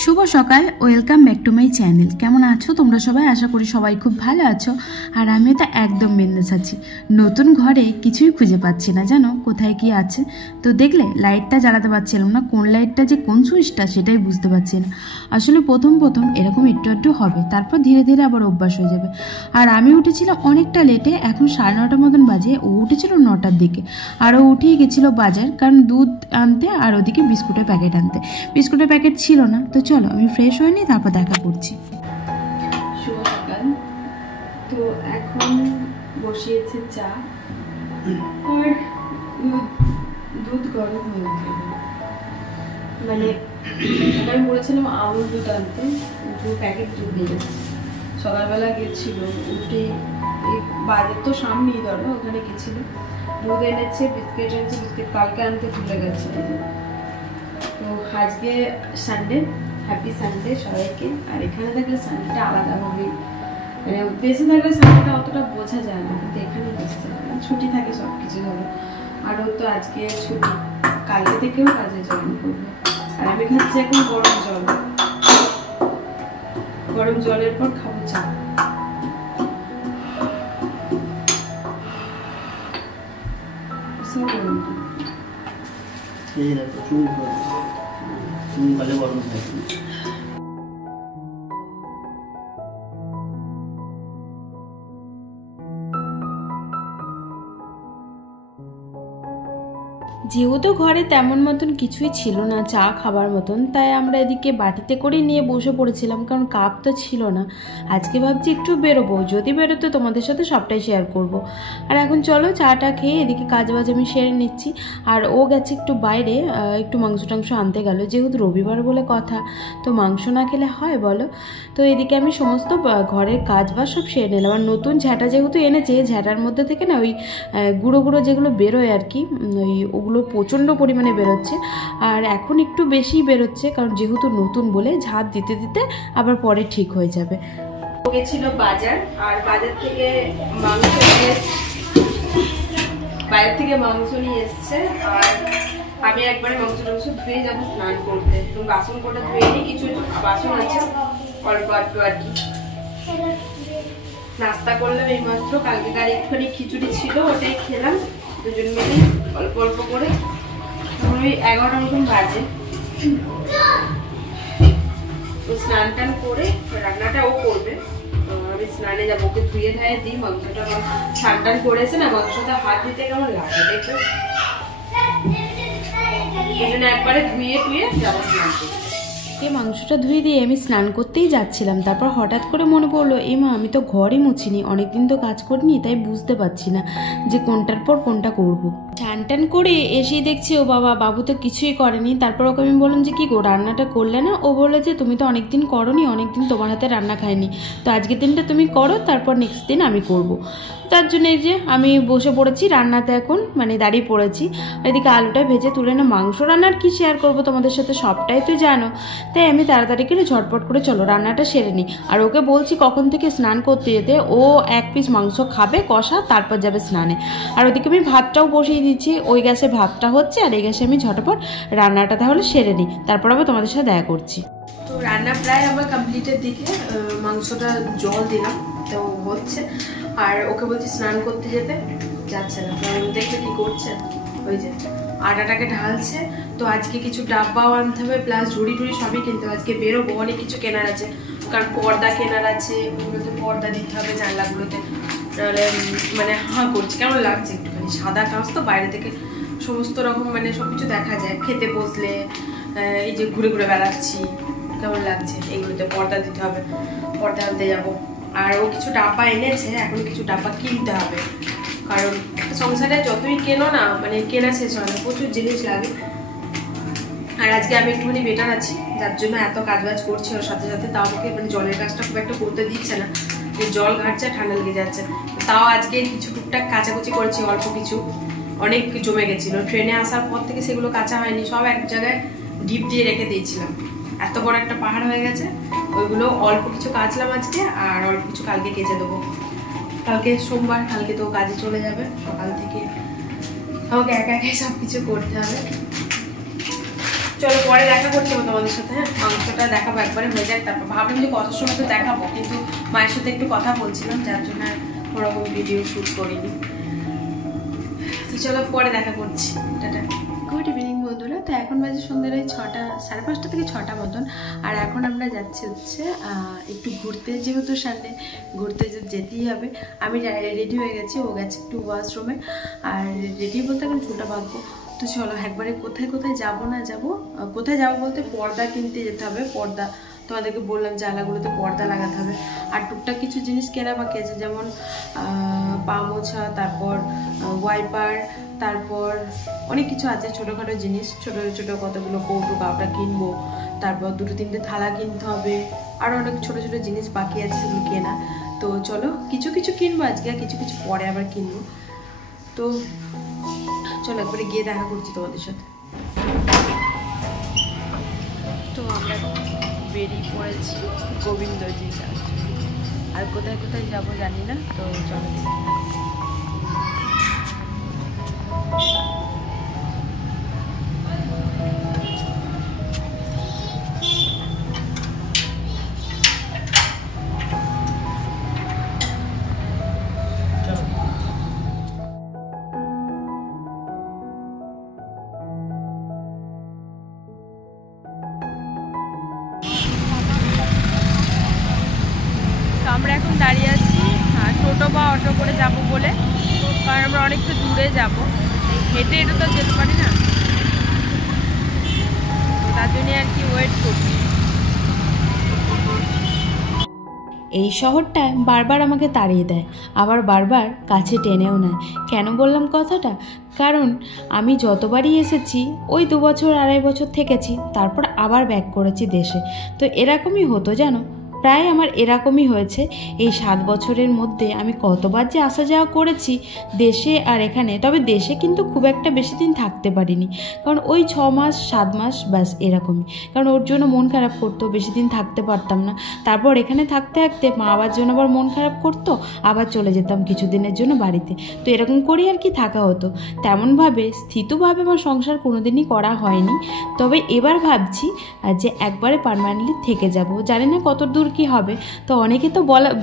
শুভ সকাল, welcome back to my channel. কেমন আছো তোমরা সবাই? আশা করি সবাই খুব ভালো আছো। আর আমিও তো একদম বিন্দাস আছি। নতুন ঘরে কিছুই খুঁজে পাচ্ছি না, জানো কোথায় কি আছে। তো দেখলে লাইটটা জ্বালাতে পারছিলাম না, কোন লাইটটা যে কোন সুইচটা সেটাই বুঝতে পারছি না। আসলে প্রথম এরকম একটু একটু হবে, তারপর ধীরে ধীরে আবার অভ্যাস হয়ে যাবে। আর আমি উঠেছিলাম অনেকটা লেটে, এখন 9:30 মতন বাজে। ও উঠেছিল 9টার দিকে, আর ও উঠেই গেছিলো বাজার, কারণ দুধ আনতে আর ওদিকে বিস্কুটের প্যাকেট আনতে। বিস্কুটের প্যাকেট ছিল না, তো চলো আমি ফ্রেশ হয়ে নিই, তারপর দেখা করছি। শুভ সকাল। তো এখন বসিয়েছে চা, আর দুধ গরম হয়ে উঠে, মানে আমি বলেছিলাম আমুল দুধ আনতে, 2 প্যাকেট দুধ নিয়ে গেছে। সকালবেলা গেছিল, উঠে এই বাজার তো সামনেই ধরো, ওখানে গেছিল, দুধ এনেছে, বিস্কিট এনেছে, বিস্কিট কালকে আনতে ভুলে গেছে। তো আজকে সানডে, হ্যাপি সানডে সবাইকে। আর এখানে থাকলে সানডেটা আলাদাভাবে, মানে দেশে থাকলে সানডেটা অতটা বোঝা যায় না, কিন্তু এখানে বোঝা যায় না, ছুটি থাকে সব কিছু ধরো। আরও তো আজকে ছুটি, কালকে থেকেও কাজে জয়েন করবো। আর আমি খাচ্ছি এখন গরম জল, গরম জলের পর খাবো চা। যেহেতু ঘরে তেমন মতন কিছুই ছিল না চা খাবার মতন, তাই আমরা এদিকে বাটিতে করে নিয়ে বসে পড়েছিলাম, কারণ কাপ তো ছিল না। আজকে ভাবছি একটু বেরোবো, যদি বেরোতো তোমাদের সাথে সবটাই শেয়ার করব। আর এখন চলো চাটা খেয়ে এদিকে কাজবাজ আমি সেরে নিচ্ছি। আর ও গেছে একটু বাইরে, একটু মাংস টাংস আনতে গেল, যেহেতু রবিবার বলে কথা, তো মাংস না খেলে হয় বলো। তো এদিকে আমি সমস্ত ঘরের কাজবাজ সব সেরে নিলাম। আর নতুন ঝাঁটা যেহেতু এনেছে, ঝাঁটার মধ্যে থেকে না ওই গুঁড়ো গুঁড়ো যেগুলো বেরোয় আর কি, ওগুলো প্রচণ্ড পরিমাণে বেরোচ্ছে। আর এখন একটু বেশি বেরোচ্ছে, কারণ যেহেতু নতুন বলে ঝাঁট দিতে দিতে আবার পরে ঠিক হয়ে যাবে। গেছিল বাজার, আর বাজার থেকে মাংস নিয়ে এসছে। আর আমি একবারে মাংস ধুয়ে যাবো স্নান করতে। তো বাসন কোটা ধুয়ে নিই, কিছু বাসন আছে অল্প একটু আর কি। নাস্তা করলাম এই মাত্র, কালকে গাড়ি একটুখানি খিচুড়ি ছিল, ওটাই খেলাম দুজন মিলে অল্প অল্প করে। ওই 11টা মতন বাজে। তো স্নান টান করে রান্নাটা ও করবে, আমি স্নানে যাবো, ওকে ধুয়ে ধায়ে দিই। মাংসটা স্নান টান করেছে না, মাংসটা হাত দিতে কেমন লাগে দেখো, এই জন্য একবারে ধুয়ে টুয়ে যাবো স্নান করতে। মাংসটা ধুয়ে দিয়ে আমি স্নান করতেই যাচ্ছিলাম, তারপর হঠাৎ করে মনে পড়লো, মা আমি তো ঘরই মুছিনি, অনেকদিন তো কাজ করিনি, তাই বুঝতে পারছি না যে কোনটার পর কোনটা করব। টান টান করে এসেই দেখছি ও বাবু তো কিছুই করেনি। তারপর ওকে আমি বললাম যে কি গো রান্নাটা করলে না? ও বললো যে তুমি তো অনেকদিন করোনি, অনেকদিন তোমার হাতে রান্না খাইনি, তো আজকের দিনটা তুমি করো, তারপর নেক্সট দিন আমি করব। তার জন্য এই যে আমি বসে পড়েছি রান্নাতে, এখন মানে দাঁড়িয়ে পড়েছি। এদিকে আলুটা ভেজে তুলে না, মাংস রান্নার কি শেয়ার করবো তোমাদের সাথে, সবটাই তো জানো। তাই আমি তাড়াতাড়ি করে ঝটপট করে চলো রান্নাটা সেরে নিই। আর ওকে বলছি কখন থেকে স্নান করতে যেতে, ও 1 পিস মাংস খাবে কষা, তারপর যাবে স্নানে। আর ওদিকে আমি ভাতটাও বসিয়ে দিচ্ছি, ওই গ্যাসে ভাতটা হচ্ছে, আর এই গ্যাসে আমি ঝটপট রান্নাটা তাহলে সেরে নিই, তারপর আবার তোমাদের সাথে দেখা করছি। তো রান্না প্রায় আমার কমপ্লিটের দিকে, মাংসটা জল দিলাম তো হচ্ছে। আর ওকে বলছি স্নান করতে যেতে, যাচ্ছে না। দেখলে কি করছে, ওই যে আটাটাকে ঢালছে। তো আজকে কিছু ডাব্বাও আনতে হবে, প্লাস ঝুড়ি টুড়ি সবই কিনতে হবে। আজকে বেরোবো, অনেক কিছু কেনার আছে, কারণ পর্দা কেনার আছে, ওগুলোতে পর্দা দিতে হবে জানলাগুলোতে। তাহলে মানে করছে, কেমন লাগছে একটুখানি সাদা কাঁচ তো, বাইরে থেকে সমস্ত রকম মানে সব কিছু দেখা যায়। খেতে বসলে এই যে ঘুরে ঘুরে বেড়াচ্ছি, কেমন লাগছে। এইগুলোতে পর্দা দিতে হবে, পর্দা আনতে যাবো। আর ও কিছু ডাব্বা এনেছে, এখন কিছু ডাব্বা কিনতে হবে, কারণ সংসারে যতই কেনো না, মানে কেনা শেষ হয় না, প্রচুর জিনিস লাগে। আর আজকে আমি একটুখানি বেটার আছি, যার জন্য এত কাজবাজ করছি ওর সাথে সাথে। তাও আমাকে মানে জলের কাজটা খুব একটা করতে দিচ্ছে না, যে জল ঘাটছে, ঠান্ডা লেগে যাচ্ছে। তাও আজকে কিছু টুকটাক কাচাকুচি করেছি, অল্প কিছু, অনেক জমে গেছিলো ট্রেনে আসার পর থেকে, সেগুলো কাঁচা হয়নি, সব এক জায়গায় ডিপ দিয়ে রেখে দিয়েছিলাম। এত বড় একটা পাহাড় হয়ে গেছে, ওইগুলো অল্প কিছু কাচলাম আজকে, আর অল্প কিছু কালকে কেচে দেবো। কালকে সোমবার, কালকে তো কাজে চলে যাবে, সকাল থেকে আমাকে একা একাই সব কিছু করতে হবে। চলো পরে দেখা করতে হবে তোমাদের সাথে। হ্যাঁ, মাংসটা দেখাবো একবারে হয়ে যায়, তারপর ভাবলাম যে কত সময় তো দেখাবো, কিন্তু মায়ের সাথে একটু কথা বলছিলাম, যার জন্য ওরকম ভিডিও শ্যুট করিনি। তো চলো পরে দেখা করছি, টাটা। গুড ইভিনিং বন্ধুরা। তো এখন বাজে সন্ধ্যার 6টা, 5:30 থেকে 6টা মতন। আর এখন আমরা যাচ্ছি হচ্ছে একটু ঘুরতে, যেহেতু সানডে ঘুরতে যেতেই হবে। আমি রেডি হয়ে গেছি, ও গেছে একটু ওয়াশরুমে। আর রেডি বলতে এখন ছোটো ভাগবো। তো চলো একবারে কোথায় কোথায় যাবো না যাবো, কোথায় যাবো বলতে পর্দা কিনতে যেতে হবে। পর্দা তোমাদেরকে বললাম জানলাগুলোতে পর্দা লাগাতে হবে। আর টুকটাক কিছু জিনিস কেনা বাকি আছে, যেমন পা মোছা, তারপর ওয়াইপার, তারপর অনেক কিছু আছে ছোটোখাটো জিনিস, ছোটো ছোটো কতগুলো কৌটো কাপড়া কিনবো, তারপর 2-3টে থালা কিনতে হবে, আর অনেক ছোটো ছোটো জিনিস বাকি আছে সেগুলো কেনা। তো চলো কিছু কিছু কিনবো আজকে, আর কিছু কিছু পরে আবার কিনবো। তো চলো একবারে গিয়ে দেখা করছি তোমাদের সাথে। তো আমরা বেরিয়ে পড়েছি গোবিন্দজি যাওয়ার জন্য। আর কোথায় কোথায় যাবো জানি না, তো চলো। আমরা এখন দাঁড়িয়ে আছি টোটো বা অটো করে যাব বলে, কারণ আমরা অনেকটা দূরে যাব, হেঁটে হেঁটে তো যেতে পারি না, তো তার জন্যই আর কি ওয়েট করছি। এই শহরটায় বারবার আমাকে তাড়িয়ে দেয়, আবার বারবার কাছে টেনেও নেয়। কেন বললাম কথাটা? কারণ আমি যতবারই এসেছি ওই 2 বছর 2.5 বছর থেকেছি, তারপর আবার ব্যাক করেছি দেশে। তো এরকমই হতো জানো, প্রায় আমার এরকমই হয়েছে। এই 7 বছরের মধ্যে আমি কতবার যে আসা যাওয়া করেছি দেশে আর এখানে। তবে দেশে কিন্তু খুব একটা বেশি দিন থাকতে পারিনি, কারণ ওই 6 মাস 7 মাস ব্যাস এরকমই। কারণ ওর জন্য মন খারাপ করতো, বেশি দিন থাকতে পারতাম না। তারপর এখানে থাকতে থাকতে মা বাবার জন্য আবার মন খারাপ করতো, আবার চলে যেতাম কিছুদিনের জন্য বাড়িতে। তো এরকম করেই আর কি থাকা হতো। তেমনভাবে স্থিতভাবে আমার সংসার কোনোদিনই করা হয়নি। তবে এবার ভাবছি যে একবারে পার্মানেন্টলি থেকে যাব, জানি না কত দূর কি হবে। তো অনেকে তো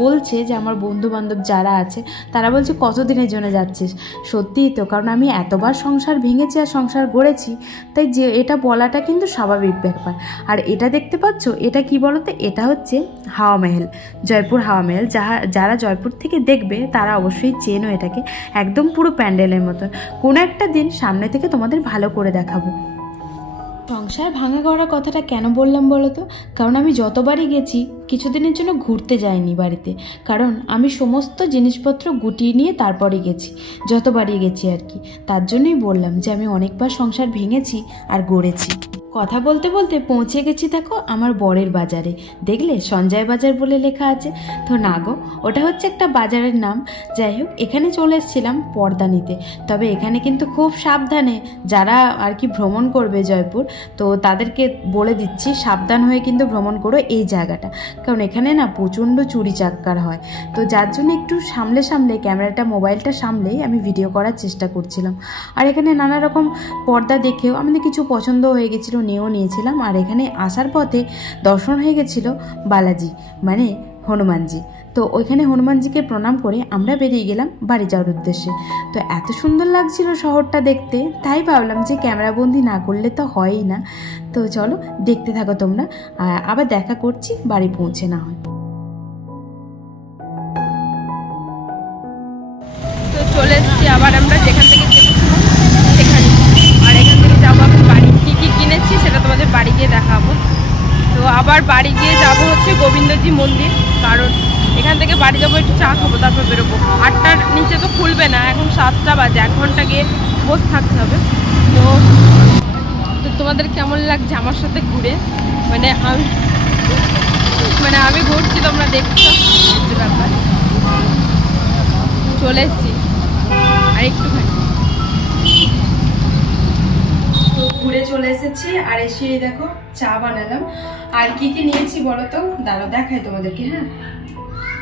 বলছে যে আমার বন্ধু বান্ধব যারা আছে তারা বলছে কতদিনের জন্য যাচ্ছিস। সত্যিই তো, কারণ আমি এতবার সংসার ভেঙেছি আর সংসার গড়েছি, তাই যে এটা বলাটা কিন্তু স্বাভাবিক ব্যাপার। আর এটা দেখতে পাচ্ছ, এটা কি বলতো, এটা হচ্ছে হাওয়া মহল, জয়পুর হাওয়া মহল। যারা জয়পুর থেকে দেখবে তারা অবশ্যই চেনো এটাকে, একদম পুরো প্যান্ডেলের মতন। কোনো একটা দিন সামনে থেকে তোমাদের ভালো করে দেখাবো। সংসার ভাঙা করার কথাটা কেন বললাম বলো তো? কারণ আমি যতবারই গেছি কিছুদিনের জন্য ঘুরতে যাইনি বাড়িতে, কারণ আমি সমস্ত জিনিসপত্র গুটিয়ে নিয়ে তারপরে গেছি, যতবারই গেছি আর কি। তার জন্যই বললাম যে আমি অনেকবার সংসার ভেঙেছি আর গড়েছি। কথা বলতে বলতে পৌঁছে গেছি দেখো আমার বরের বাজারে। দেখলে সঞ্জয় বাজার বলে লেখা আছে, তো না গো, ওটা হচ্ছে একটা বাজারের নাম। যাই হোক, এখানে চলে এসেছিলাম পর্দা নিতে। তবে এখানে কিন্তু খুব সাবধানে যারা আর কি ভ্রমণ করবে জয়পুর, তো তাদেরকে বলে দিচ্ছি সাবধান হয়ে কিন্তু ভ্রমণ করো এই জায়গাটা, কারণ এখানে না প্রচণ্ড চুরি চাক্কার হয়। তো যার জন্য একটু সামলে সামলে ক্যামেরাটা, মোবাইলটা সামলেই আমি ভিডিও করার চেষ্টা করছিলাম। আর এখানে নানা রকম পর্দা দেখেও আমাদের কিছু পছন্দ হয়ে গেছিলো, নিয়েছিলাম। আর এখানে আসার পথে দর্শন হয়ে গেছিল বালাজি মানে হনুমানজি। তো ওইখানে হনুমানজিকে প্রণাম করে আমরা বেরিয়ে গেলাম বাড়ি যাওয়ার উদ্দেশ্যে। তো এত সুন্দর লাগছিল শহরটা দেখতে, তাই ভাবলাম যে ক্যামেরাবন্দি না করলে তো হয়ই না। তো চলো দেখতে থাকো তোমরা, আবার দেখা করছি বাড়ি পৌঁছে না হয়। তো চলে এসেছি আবার আমরা যেখান থেকে যেতেছিলাম সেখানে। আর এখান থেকে যাবো আমি বাড়ি, কী কী কিনেছি সেটা তোমাদের বাড়ি গিয়ে দেখাবো। তো আবার বাড়ি গিয়ে যাবো হচ্ছে গোবিন্দজি মন্দির, কারণ এখান থেকে বাড়ি যাবো, একটু চা খাবো, তারপর বেরোবো। 8টার নিচে তো খুলবে না, এখন 7টা বাজে, 1 ঘন্টা গিয়ে বসে থাকতে হবে। তো তোমাদের কেমন লাগছে আমার সাথে ঘুরে? মানে আমি ঘুরছি, তোমরা দেখছো ব্যাপার। চলে এসছি আর একটুখানি, তো ঘুরে চলে এসেছি। আর এসে দেখো চা বানালাম। আর কি কি নিয়েছি বলো তো, দাঁড়াও দেখাই তোমাদেরকে। হ্যাঁ,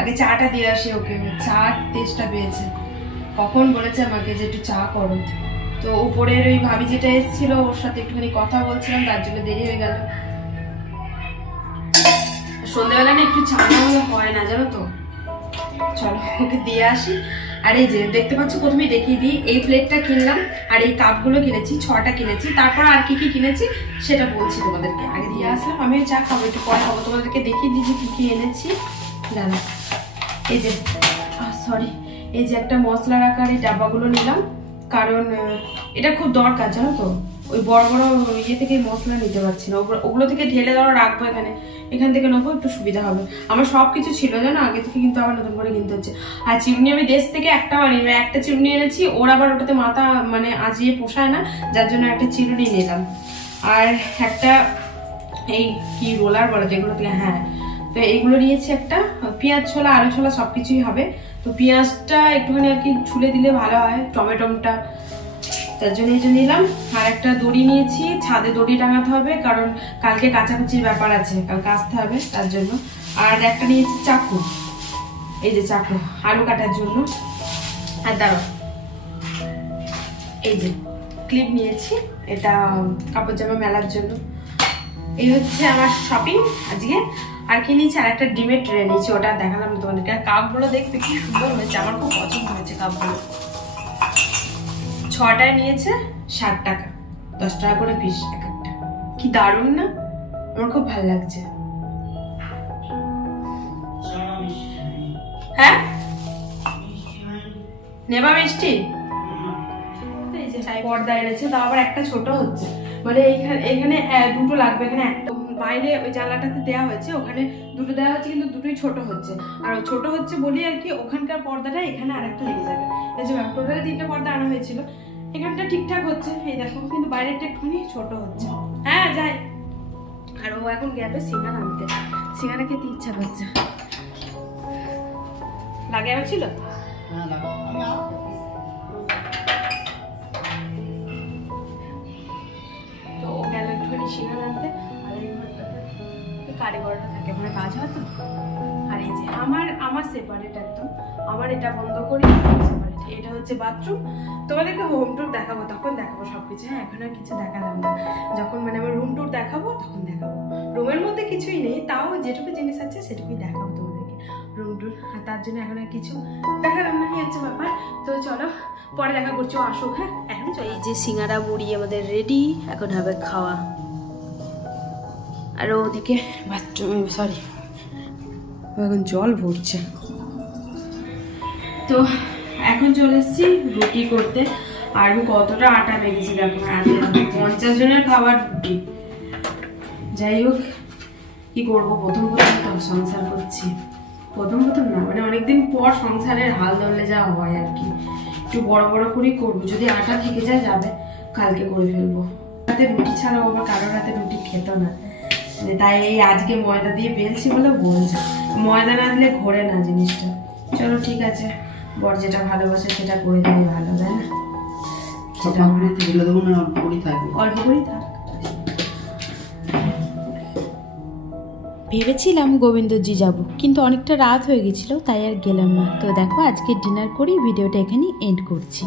আগে চাটা দিয়ে আসি ওকে, চা টেস্টটা পেয়েছে, কখন বলেছে আমাকে যে একটু চা করো। তো উপরের ওই ভাবি যেটা এসেছিল ওর সাথে একটুখানি কথা বলছিলাম, তার জন্য দেরি হয়ে গেল। সন্ধ্যাবেলা না একটু চা না হলে হয় না, জানো তো। চলো ওকে দিয়ে আসি। আর এই যে দেখতে পাচ্ছ, প্রথমে দেখিয়ে দিই, এই প্লেটটা কিনলাম আর এই কাপগুলো কিনেছি, 6টা কিনেছি। তারপর আর কি কি কিনেছি সেটা বলছি তোমাদেরকে। আগে দিয়ে আসলাম, আমি চা খাবো, একটু পরে খাবো। তোমাদেরকে দেখিয়ে দিই যে কি কি এনেছি। জানো এই যে সরি, এই যে একটা মশলার আকারে ডাব্বাগুলো নিলাম, কারণ এটা খুব দরকার, জানো তো। ওই বড় বড় ইয়ে থেকে মশলা নিতে পারছি না, ওগুলো থেকে ঢেলে ধরো রাখবো এখানে, এখান থেকে নেবো, একটু সুবিধা হবে। আমার সবকিছু ছিল জানো আগে থেকে, কিন্তু আবার নতুন করে কিনতে হচ্ছে। আর চিরুনি আমি দেশ থেকে একটা বানিয়ে, একটা চিরুনি এনেছি, ওর আবার ওটাতে মাথা মানে আজিয়ে পোষায় না, যার জন্য একটা চিরুনি নিলাম। আর একটা এই কি রোলার বলে যেগুলো থেকে, হ্যাঁ, তো এইগুলো নিয়েছি। একটা পেঁয়াজ ছোলা, আলু ছোলা সবকিছুই হবে। তো পেঁয়াজটা একটুখানি আর কি ছুলে দিলে ভালো হয়, টমেটোটা, তার জন্য এই যে নিলাম। আর একটা দড়ি নিয়েছি, ছাদে দড়ি টাঙাতে হবে, কারণ কালকে কাচাকুচির ব্যাপার আছে, কাল কাচতে হবে, তার জন্য। আর একটা নিয়েছি চাকু, এই যে চাকু আলু কাটার জন্য। আর দাঁড়াও, এই যে ক্লিপ নিয়েছি, এটা কাপড় জামা মেলার জন্য। এই হচ্ছে আমার শপিং আজকে। আর কি নিয়েছি, আর একটা ডিমের ট্রে নিয়েছি, ওটা দেখালাম তোমাদেরকে। আর কাপগুলো দেখতে কি সুন্দর হয়েছে, আমার খুব পছন্দ হয়েছে কাপগুলো। 6টায় নিয়েছে 60 টাকা, 10 টাকা করে পিস এক একটা। কি দারুণ না, আমার খুব ভালো লাগছে। হ্যাঁ নেবা মিষ্টি? পর্দা এনেছে, তাও আবার একটা ছোট হচ্ছে, মানে এখানে দুটো লাগবে, এখানে একটা বাইরে ওই জানলাটাতে দেওয়া হয়েছে, ওখানে দুটো দেওয়া হচ্ছে, কিন্তু দুটোই ছোট হচ্ছে। আর ছোট হচ্ছে বলি আর কি, ওখানকার পর্দাটা এখানে আরেকটা লেগে যাবে। এই যে টোটালি 3টে পর্দা আনা হয়েছিল, এখানটা ঠিকঠাক হচ্ছে, এই দেখো, কিন্তু বাইরেটা একটুখানি ছোট হচ্ছে। হ্যাঁ যাই। আর ও এখন গেবে সিঙ্গারা আনতে, সিঙ্গারা খেতে ইচ্ছা করছে। লাগে ছিল তো ও গেল একটুখানি সিঙ্গারা আনতে। আর এই কারিগরটা থাকে, ওখানে কাজ হয় তো। আর এই যে আমার সেপারেট একদম, আমার এটা বন্ধ করি, এটা হচ্ছে বাথরুম। তোমাদেরকে হোম ট্যুর দেখাবো, তখন দেখাবো সবকিছু। হ্যাঁ এখন আর কিছু দেখালাম না, যখন মানে আমার রুম ট্যুর দেখাবো তখন দেখাবো। রুমের মধ্যে কিছুই নেই, তাও যেটুকু জিনিস আছে সেটুকুই দেখাবো তোমাদেরকে, রুম ট্যুর। আর তার জন্য এখন আর কিছু দেখালাম না, এই হচ্ছে ব্যাপার। তো চলো পরে দেখা করছো, আসুক। হ্যাঁ এখন চলো। এই যে সিঙ্গারা মুড়ি আমাদের রেডি, এখন হবে খাওয়া। আর ওদিকে বাথরুম, সরি এখন জল ভরছে। তো এখন চলে এসেছি রুটি করতে। আর কতটা আটা লেগেছি দেখো, 50 জনের খাবার রুটি। যাই হোক, কি করবো, প্রথম তো সংসার করছি, প্রথম না মানে অনেকদিন পর সংসারের হাল ধরলে যা হয় আর কি, একটু বড় বড় করেই করবো। যদি আটা থেকে যায় যাবে, কালকে করে ফেলবো। রাতে রুটি ছাড়াও আবার কারোর রাতে রুটি খেত না, তাই এই আজকে ময়দা দিয়ে বেলছি বলে বলছে, ময়দা না দিলে ঘোরে না জিনিসটা। চলো ঠিক আছে, বর যেটা ভালোবাসে সেটা করে দিলে ভালো, তাই না? অল্প করেই থাক। ভেবেছিলাম গোবিন্দজি যাব, কিন্তু অনেকটা রাত হয়ে গেছিল, তাই আর গেলাম না। তো দেখো আজকে ডিনার করেই ভিডিওটা এখানেই এন্ড করছি।